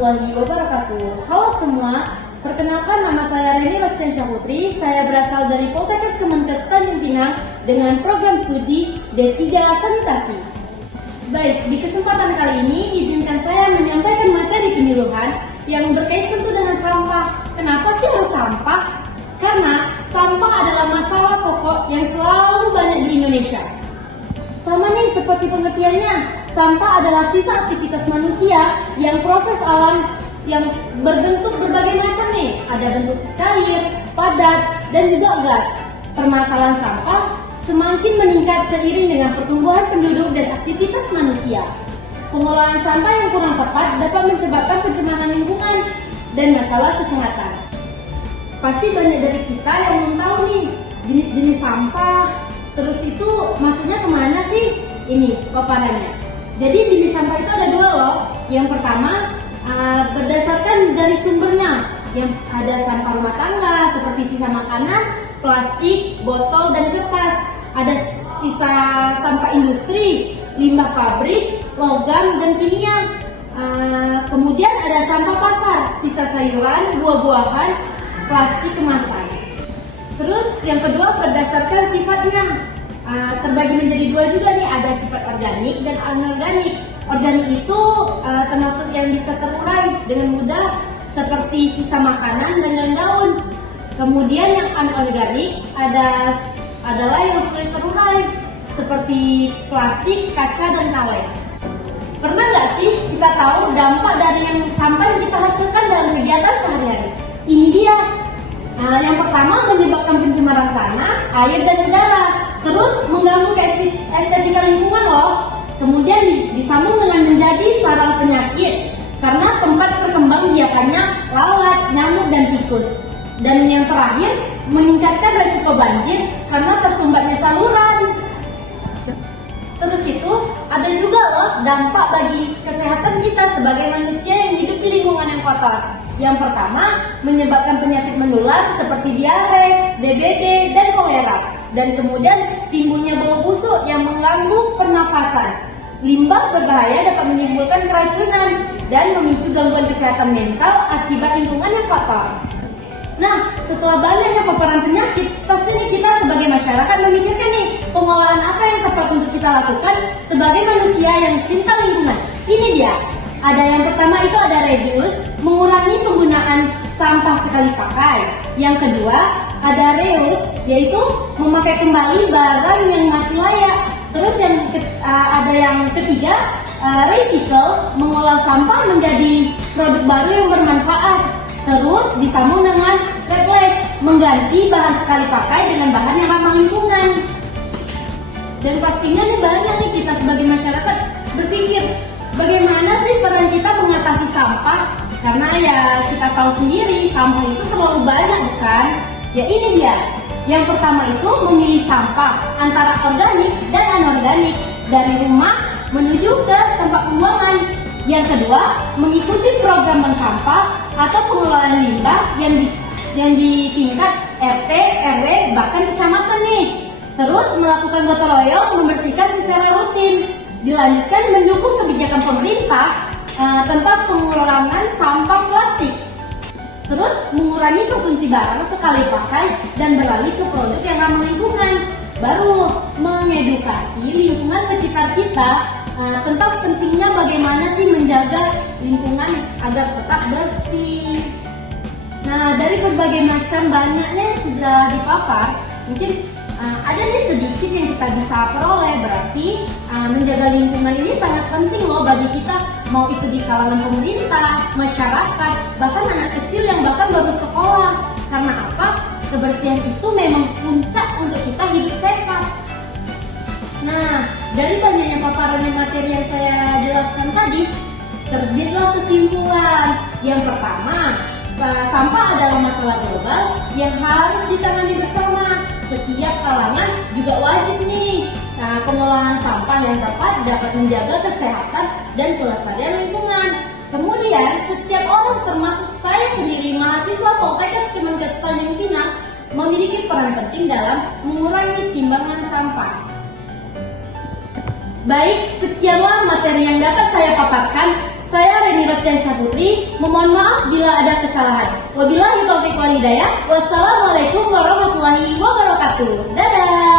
warahmatullahi wabarakatuh. Halo semua, perkenalkan nama saya Reni Wastiansyah Putri. Saya berasal dari Poltekkes Kemenkes Tanjung Pinang dengan program studi D3 Sanitasi. Baik, di kesempatan kali ini izinkan saya menyampaikan materi penyuluhan yang berkait tentu dengan sampah. Kenapa sih harus sampah? Karena sampah adalah masalah pokok yang selalu banyak di Indonesia. Sama nih seperti pengertiannya, sampah adalah sisa aktivitas manusia yang proses alam yang berbentuk berbagai macam nih. Ada bentuk cair, padat, dan juga gas. Permasalahan sampah semakin meningkat seiring dengan pertumbuhan penduduk dan aktivitas manusia. Pengolahan sampah yang kurang tepat dapat menyebabkan pencemaran lingkungan dan masalah kesehatan. Pasti banyak dari kita yang belum tahu nih jenis-jenis sampah. Terus itu maksudnya kemana sih? Ini paparannya. Jadi jenis sampah itu ada dua loh. Yang pertama berdasarkan dari sumbernya. Yang ada sampah rumah tangga seperti sisa makanan, plastik, botol, dan kertas. Ada sisa sampah industri, limbah pabrik, logam, dan kimia. Kemudian ada sampah pasar, sisa sayuran, buah-buahan, plastik kemasan. Terus yang kedua berdasarkan sifatnya, terbagi menjadi dua juga nih, ada sifat organik dan anorganik. Organik itu termasuk yang bisa terurai dengan mudah seperti sisa makanan dan daun. Kemudian yang anorganik adalah yang sulit terurai seperti plastik, kaca, dan kaleng. Pernah nggak sih kita tahu dampak dari yang sampah yang kita hasilkan dalam kegiatan sehari-hari? Ini dia. Yang pertama menyebabkan pencemaran tanah, air, dan udara. Terus mengganggu estetika lingkungan loh. Kemudian disambung dengan menjadi sarana penyakit karena tempat perkembangbiakannya lalat, nyamuk, dan tikus. Dan yang terakhir meningkatkan resiko banjir karena tersumbatnya saluran. Terus itu ada juga loh dampak bagi kesehatan kita sebagai manusia yang hidup di lingkungan yang kotor. Yang pertama, menyebabkan penyakit menular seperti diare, DBD, dan kolera. Dan kemudian timbulnya bau busuk yang mengganggu pernafasan. Limbah berbahaya dapat menimbulkan keracunan dan memicu gangguan kesehatan mental akibat lingkungan yang kotor. Nah, setelah banyaknya paparan penyakit, pastinya kita sebagai masyarakat memikirkan nih, pengolahan apa yang tepat untuk kita lakukan sebagai manusia yang cinta lingkungan. Ini dia. Ada yang pertama itu ada reduce, mengurangi penggunaan sampah sekali pakai. Yang kedua, ada reuse, yaitu memakai kembali barang yang masih layak. Terus ada yang ketiga, recycle, mengolah sampah menjadi produk baru yang bermanfaat. Terus disambung dengan replace, mengganti bahan sekali pakai dengan bahan yang ramah lingkungan. Dan pastinya nih banyak nih kita sebagai masyarakat berpikir, bagaimana sih peran kita mengatasi sampah? Karena ya kita tahu sendiri sampah itu terlalu banyak bukan? Ya ini dia. Yang pertama itu memilih sampah antara organik dan anorganik dari rumah menuju ke tempat pembuangan. Yang kedua, mengikuti program bank sampah atau pengelolaan limbah yang di tingkat RT, RW, bahkan kecamatan nih. Terus melakukan gotong royong membersihkan secara rutin. Dilanjutkan mendukung kebijakan pemerintah tentang pengurangan sampah plastik. Terus mengurangi konsumsi barang sekali pakai dan beralih ke produk yang ramah lingkungan. Baru mengedukasi lingkungan sekitar kita tentang pentingnya bagaimana sih menjaga lingkungan agar tetap bersih. Nah, dari berbagai macam banyaknya yang sudah dipapar, mungkin ada nih sedikit yang kita bisa peroleh. Berarti menjaga lingkungan ini sangat penting loh bagi kita, mau itu di kalangan pemerintah, masyarakat, bahkan anak kecil yang bahkan baru sekolah. Karena apa? Kebersihan itu memang puncak untuk kita hidup sehat. Nah, dari banyaknya paparan materi yang saya jelaskan tadi, terbitlah kesimpulan. Yang pertama, sampah adalah masalah global yang harus ditangani bersama. Setiap kalangan juga wajib nih. Pengolahan sampah yang tepat dapat menjaga kesehatan dan kelestarian lingkungan. Kemudian, setiap orang termasuk saya sendiri, mahasiswa Poltekkes Kemenkes Tanjung Pinang, memiliki peran penting dalam mengurangi timbangan sampah. Baik, sekianlah materi yang dapat saya paparkan. Saya Reni Rostiansyah Putri, memohon maaf bila ada kesalahan. Wabillahi taufiq wal hidayah. Wassalamualaikum warahmatullahi wabarakatuh. Dadah.